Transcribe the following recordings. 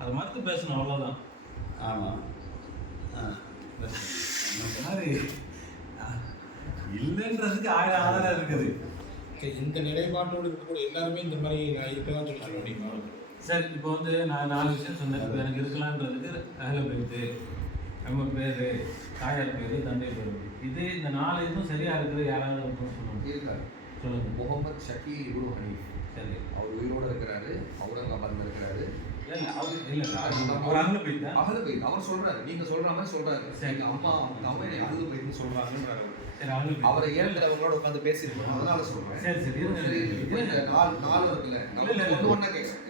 அதை மறுத்து பேசணும் அவ்வளோதான் ஆமாம் இந்த மாதிரி இல்லைன்றதுக்கு ஆயிரம் ஆதாரம் இருக்குது. இந்த நிலைப்பாட்டோடு இருக்கக்கூடிய எல்லாருமே இந்த மாதிரி நான் இருக்கலாம் சொல்லி சொல்ல முடியுமா சரி இப்போ வந்து நான் நாலு விஷயம் சொன்னேன். எனக்கு இருக்கலான்றதுக்கு அகல போயிட்டு நம்ம பேர் தாயார் பேர் தந்தை பேர். இது இந்த நாலு இதுவும் சரியா இருக்குது யாராவது ஒருத்தர் சொல்லுங்க. இருக்காரு முகமது ஷக்கீல் இப்னு ஹனீஃப். சரி. அவர் உயிரோட இருக்கிறாரு அவுரங்காபாத்ல இருக்கிறாரு. இல்ல இல்ல அவர் சொல்றாரு. நீங்க சொல்ற மாதிரி சொல்றாரு. சரி. அம்மா அவங்க அம்மா என்னை அகல போயின்னு சொல்றாங்கன்றாரு அவரு. ஏற்கிறவங்களோட உட்காந்து பேசியிருக்கோம். அதனால சொல்றேன். சரி சரி. நாலு நாலு இருக்குல்ல. ஒண்ணா கேட்கறேன்.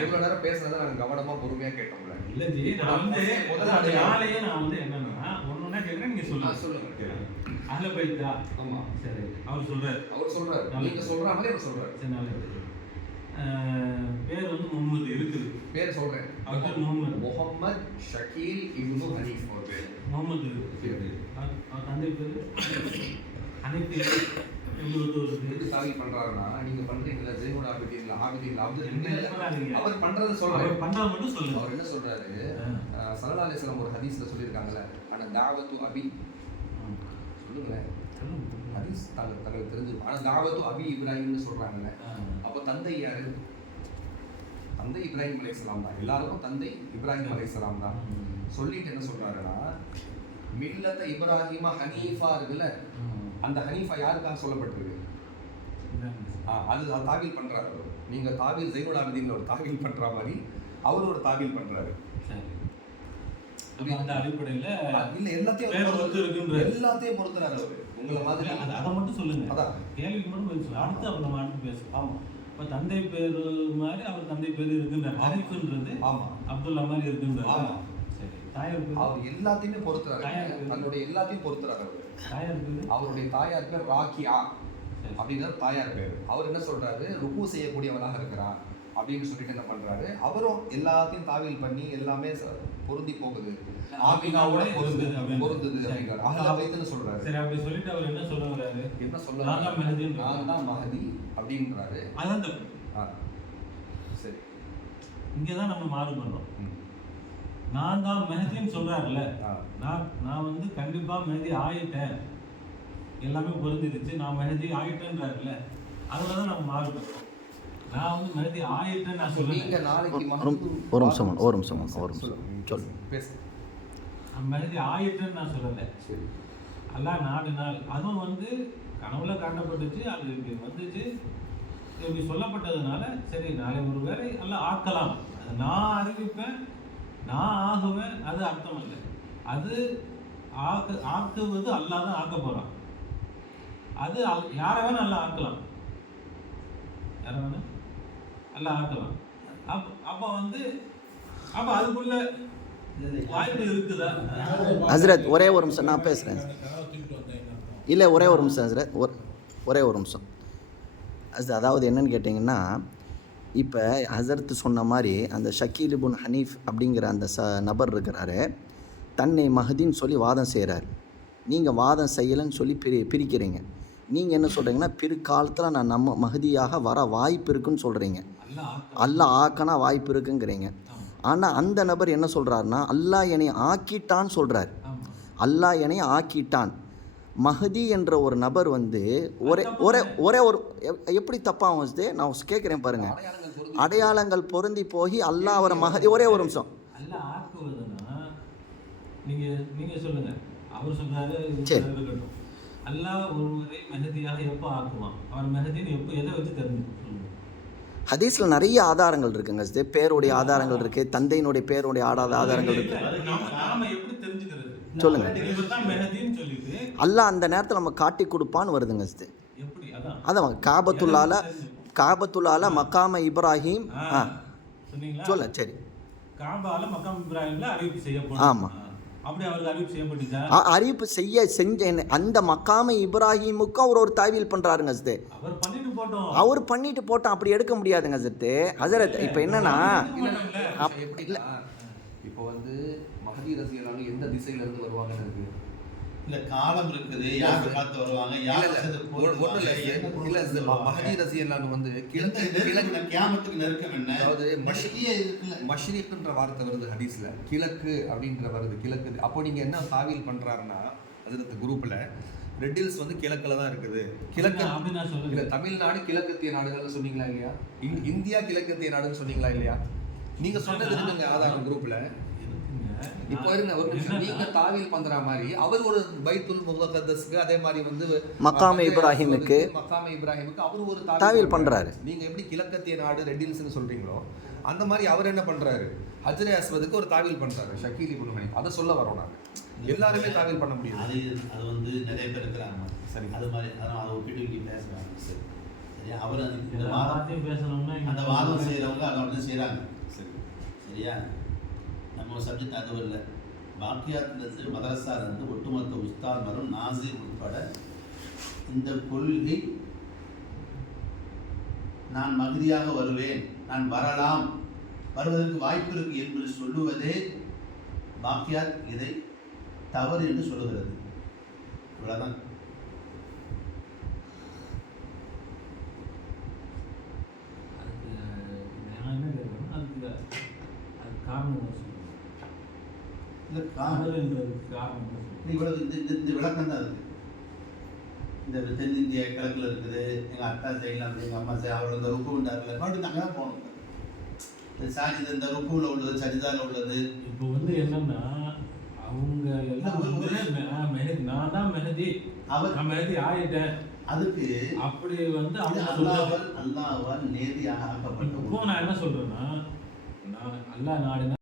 இவ்வளவு நேரம் பேசுனதை நாங்க கவனமா பொறுமையா கேட்டோம்ல. இல்ல ஜி நான் வந்து முதல்ல நாளையே நான் வந்து என்னன்னா ஒன்னொன்னா கேட்கறேன் நீங்க சொல்லுங்க. சொல்லுங்க. அகல போயிட்டா? ஆமா. சரி. அவர் சொல்றாரு. அவர் சொல்றாரு. நீங்க சொல்றாங்களே அவர் சொல்றாரு. சரி நல்லது பேர் வந்து முகமது இருக்குது. பேர் சொல்றேன். அவர் பேர் முகமது. முகமது ஷக்கீல் இப்னு ஹனீஃப் அவர் பேர். முகமது. அவர் அவர் தந்தை பேர்? அனைத்து சாவி பண்றாருன்னா நீங்க பண்றீங்களா ஆபிதீன்ல என்ன ஆபிதீன் சொல்லாதீங்க. அவர் பண்றத சொல்றாரு அவர் பண்றத மட்டும் சொல்லுங்க. அவர் என்ன சொல்றாரு? சல்லா அலிஸ்லாம் ஒரு ஹதீஸ்ல சொல்லியிருக்காங்கல்ல ஆனா தாவத்து அபி. சொல்லுங்களேன். சொல்லுங்க. ஹதீஸ் தங்களுக்கு தங்களுக்கு தெரிஞ்சிருக்கும் ஆனா தாவத்து அபி இப்ராஹிம்னு சொல்றாங்கல்ல ஆ. அப்ப தந்தை யாரு தந்தை இப்ராஹிம் அலைஹிஸ்ஸலாம் தான் எல்லாருக்கும் தந்தை இப்ராஹிம் அலைஹிஸ்ஸலாம் தான். சொல்லிட்டு என்ன சொல்றாருன்னா மில்லத்த இப்ராஹிமா ஹனீஃபா இருக்குல்ல. அந்த ஹனீஃபா யாருக்காக சொல்லப்பட்டிருக்கு அது தாவீல் பண்றாரு அவரு. நீங்க தாவீல் ஜெய்னுல் ஆபிதீன்ல ஒரு தாவீல் பண்ற மாதிரி அவர் ஒரு தாவீல் அப்ப அந்த அடிப்படையில இல்ல எல்லாத்தையும். எல்லாத்தையும் பொறுத்துறாரு அவரு உங்களை மாதிரி அது மட்டும் சொல்லுங்க. அதான். கேள்விக்கு மட்டும் பதில் அடுத்து அப்புறம் நம்ம அடுத்து பேசுவோம் ஆமா. இப்ப தந்தை பேர் மாதிரி அவர் தந்தை பேர் இருக்குன்றார். ஹரிஃப்ன்றது ஆமா. அப்துல்லா மாதிரி இருக்குன்றார். ஆமா. சரி. தாயார் அவர் எல்லாத்தையுமே பொறுத்துறாரு. தன்னுடைய எல்லாத்தையும் பொறுத்துறாரு அவரு. தாயார் பேர்? அவருடைய தாயார் பேர் ராக்கியா. சரி. அப்படின்றது தாயார் பேர். அவர் என்ன சொல்றாரு? ருக்கு செய்யக்கூடியவனாக இருக்கிறார் அப்படின்னு சொல்லிட்டு என்ன பண்றாரு? அவரும் எல்லாத்தையும் தாவீல் பண்ணி எல்லாமே பொருந்தி போகுது. ஆமினாவோட பொருந்தது. பொருந்தது. அப்படிங்கிறாரு அகல வைத்துன்னு சொல்றாரு. சரி அப்படி சொல்லிட்டு அவர் என்ன சொல்ல வர்றாரு? என்ன சொல்ல நான் தான் மஹதி அப்படின்றாரு. அதான் தப்பு. சரி. இங்கே தான் நம்ம மாறு பண்றோம். ம். நான் தான் மெஹதின்னு சொல்றாருல்ல. ஆ. நான் நான் வந்து கண்டிப்பா மெஹதி ஆயிட்டேன். எல்லாமே பொருந்திருச்சு. நான் மெஹதி ஆயிட்டேன்றாருல்ல. அதில் தான் நம்ம மாறு பண்றோம். நான் வந்து மெஹதி ஆயிட்டேன்னு நான் நீங்க சொல்லுங்க நாளைக்கு ஒரு- நிமிஷம், ஒரு நிமிஷம், ஒரு நிமிஷம். சொல்லுங்க. சொல்லு. பேசு. மெஹதி ஆயிட்டேன்னு நான் சொல்லலை. சரி. அல்லாஹ் நாடு நாள். அதுவும் வந்து கனவுல காட்டப்பட்டுச்சு அது இப்படி வந்துச்சு. இப்படி சொல்லப்பட்டதுனால சரி நாளை ஒரு வேளை எல்லாம் ஆக்கலாம். அது நான் அறிவிப்பேன் நான் ஆகுவேன் அது அர்த்தம் இல்லை அது ஆக்கு ஆக்குவது அல்லாஹ் தான் ஆக்க போறான். அது அல்- யாரை வேணா அல்லாஹ் ஆக்கலாம். யாரை வேணா? அல்லாஹ் ஆக்கலாம். அப்ப அப்ப வந்து அப்ப அதுக்குள்ள வாய்ப்பு இருக்குதா? ஹஸ்ரத், ஒரே ஒரு நிமிஷம், நான் அர்த்தம்? இல்லை ஒரே ஒரு நிமிஷம் ஹஸ்ரத் ஒரு ஒரே ஒரு நிமிஷம். அது அதாவது என்னன்னு கேட்டிங்கன்னா இப்போ ஹசரத் சொன்ன மாதிரி அந்த ஷக்கீல் இபுன் ஹனீஃப் அப்படிங்கிற அந்த ச நபர் இருக்கிறாரு. தன்னை மஹதின்னு சொல்லி வாதம் செய்கிறாரு நீங்கள் வாதம் செய்யலைன்னு சொல்லி பிரி பிரிக்கிறீங்க. நீங்கள் என்ன சொல்கிறீங்கன்னா பிற்காலத்தில் நான் நம்ம மஹதியாக வர வாய்ப்பு இருக்குன்னு சொல்கிறீங்க அல்லாஹ் ஆக்கனா வாய்ப்பு இருக்குங்கிறீங்க. ஆனால் அந்த நபர் என்ன சொல்கிறாருன்னா அல்லாஹ் என்னை ஆக்கிட்டான்னு சொல்கிறார் அல்லாஹ் என்னை ஆக்கிட்டான். மஹதி என்ற ஒரு நபர் வந்து ஒரே ஒரே ஒரே ஒரு எப்- எப்படி தப்பாகும் வச்சுது நான் கேட்குறேன் பாருங்க. அடையாளங்கள் பொருந்தி போய் அல்லாஹ் அவரை மஹதி ஒரே ஒரு நிமிஷம். சரி. அல்லாஹ் ஒருவரை மெஹதியாக எப்போ ஆக்குவான்? அவர் மெஹதின்னு எப்போ எதை வச்சு தெரிஞ்சு சொல்லுங்க. ஹதீஸில் நிறைய ஆதாரங்கள் இருக்குங்க இது பேருடைய ஆதாரங்கள் இருக்குது தந்தையினுடைய பேருடைய ஆடாத ஆதாரங்கள் தெரிஞ்சுக்கிறது? சொல்லுங்க. அல்லாஹ் அந்த நேரத்தில் நம்ம காட்டி கொடுப்பான்னு வருதுங்க இது எப்படி? அதான். காபத்துல்லால காபத்துல்லால மக்காம இப்ராஹிம். ஆ. சொல்ல சரி. காபால மக்காம் இப்ராஹிம்ல அறிவிப்பு செய்யப்படும். ஆமா. ஆ. அப்படி அவருக்கு அறிவிப்பு செய்ய செஞ்ச அந்த மக்காம இப்ராஹிமுக்கும் அவர் ஒரு தாவீல் பண்ணுறாருங்க அது அவர் பண்ணிட்டு போட்டோம். அவர் பண்ணிட்டு போட்டோம் அப்படி எடுக்க முடியாதுங்க சத்து ஹசரத் இப்போ என்னன்னா இல்ல. இப்போ வந்து மஹதி ரசிகர்கள் எந்த திசையில இருந்து வருவாங்கன்னு இருக்கு? இல்ல காலம் இருக்குது. யார் காலத்து வருவாங்க? இல்ல, இல்ல, இந்த. மஹதி ரசியல்லான்னு வந்து கிழக்கு கிழக்கு கியாமத்துக்கு நெருக்கம் என்ன? அதாவது மஷ் மஷியே இருக்குல்ல. மஷ்ரிக்ன்ற வார்த்தை வருது ஹதீஸ்ல. கிழக்கு அப்படின்ற வருது கிழக்கு. அப்போ நீங்க என்ன தாவீல் பண்றாருன்னா அதிரத்து குரூப்ல ரெட்டில்ஸ் வந்து கிழக்குல தான் இருக்குது. கிழக்கு இல்ல தமிழ்நாடு கிழக்கத்திய நாடுகள்னு சொன்னீங்களா இல்லையா? இந்- இந்தியா கிழக்கத்திய நாடுன்னு சொன்னீங்களா இல்லையா? நீங்க சொன்னது ஆதாரம் குரூப்ல. இப்போ இருங்க ஒரு நிமிஷம். நீங்க தாவீல் பண்ற மாதிரி அவர் ஒரு பைத்துல் முகத்தஸ்க்கு அதே மாதிரி வந்து மக்காம இப்ராஹிமுக்கு மக்காம இப்ராஹிமுக்கு அவர் ஒரு தாவீல் பண்றாரு. நீங்க எப்படி கிழக்கத்திய நாடு ரெட்டில்ஸ்னு சொல்றீங்களோ அந்த மாதிரி அவர் என்ன பண்றாரு? ஹஜ்ரே அஸ்வதுக்கு ஒரு தாவீல் பண்றாரு ஷக்கீல் இப்னு ஹனீஃப். அதை சொல்ல வரோம் நாங்க. எல்லாருமே தாவீல் பண்ண முடியாது. அது அது வந்து நிறைய பேர் இருக்கிறாங்க. சரி. அது மாதிரி அதான் அதை ஒப்பிட்டு வைக்க பேசுறாங்க. சரி. சரியா? அவர் அந்த- எல்லாத்தையும் பேசணும்னா அந்த வாதம் செய்யறவங்க அதை வந்து செய்றாங்க. சரி. சரியா? நம்ம சப்ஜெக்ட் அதுவும் இல்லை பாக்கியாத்திலிருந்து மதரசாலேருந்து ஒட்டுமொத்த உஸ்தாத்மரும் நாசிர் உட்பட இந்த கொள்கை நான் மகிழ்ச்சியாக வருவேன் நான் வரலாம் வருவதற்கு வாய்ப்பு இருக்கு என்று சொல்லுவதே பாக்கியாத் இதை தவறு என்று சொல்லுகிறது. இவ்வளோதான் அதுக்கு நான் என்ன கேட்கணும் அதுக்கு அது காரணம் என்ன சொல்லுங்க சொல்லுங்க? இவ்வளவு இந்த இந்த- இந்த விளக்கம் தான் இருக்கு. இந்த தென்னிந்திய கிழக்குல இருக்குது எங்க அத்தா செய்யலாம் எங்க அம்மா செய்ய அவர் இந்த ருக்கு உண்டாருல மறுபடியும் நாங்கள் தான் போகணும். இந்த சாஜித் இந்த ருக்குவில் உள்ளது சரிதால உள்ளது. இப்போ வந்து என்னன்னா அவங்க எல்லாம் நான் தான் மெஹதி அவர் நான் மெஹதி ஆயிட்டேன். அதுக்கு அப்படி வந்து அல்லாவால் அல்லாவால் நேதியாக ஆக்கப்பட்ட இப்போ நான் என்ன சொல்றேன்னா நான் அல்லாஹ் நாடினா